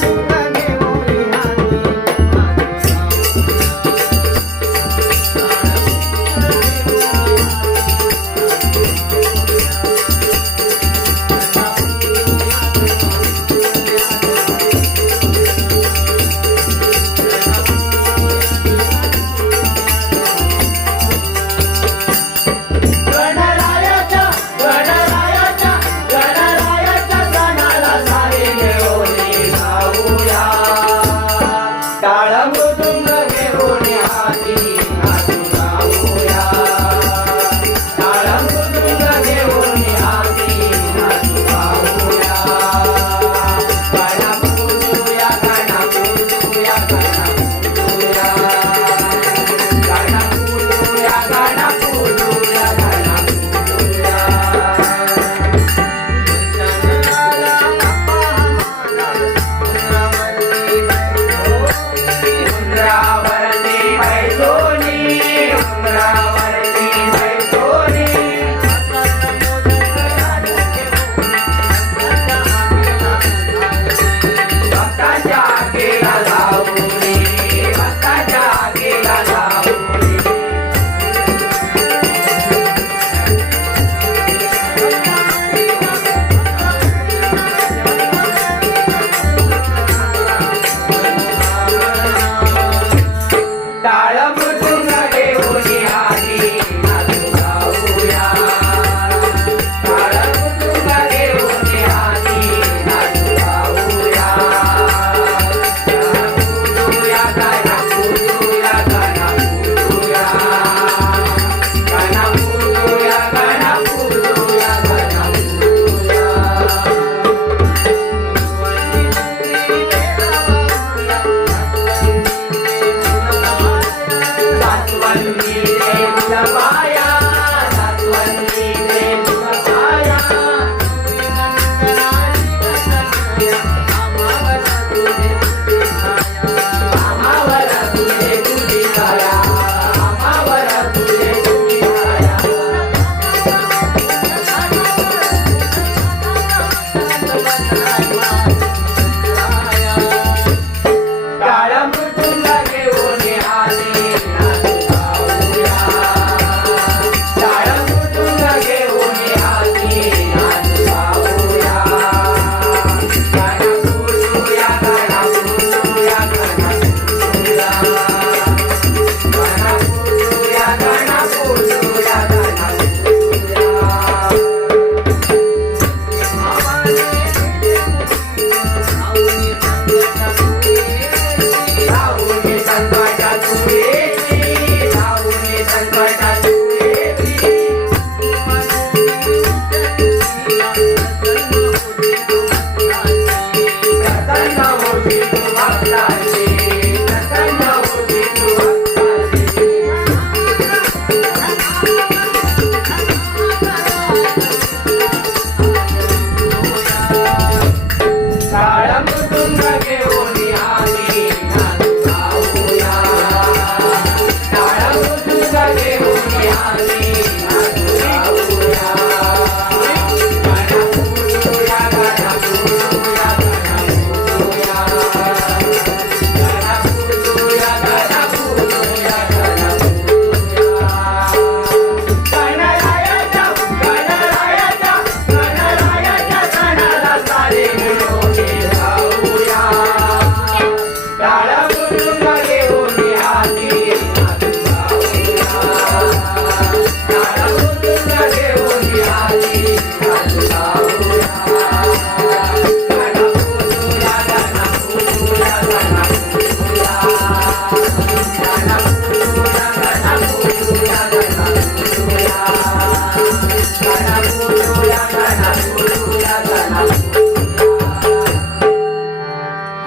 Thank.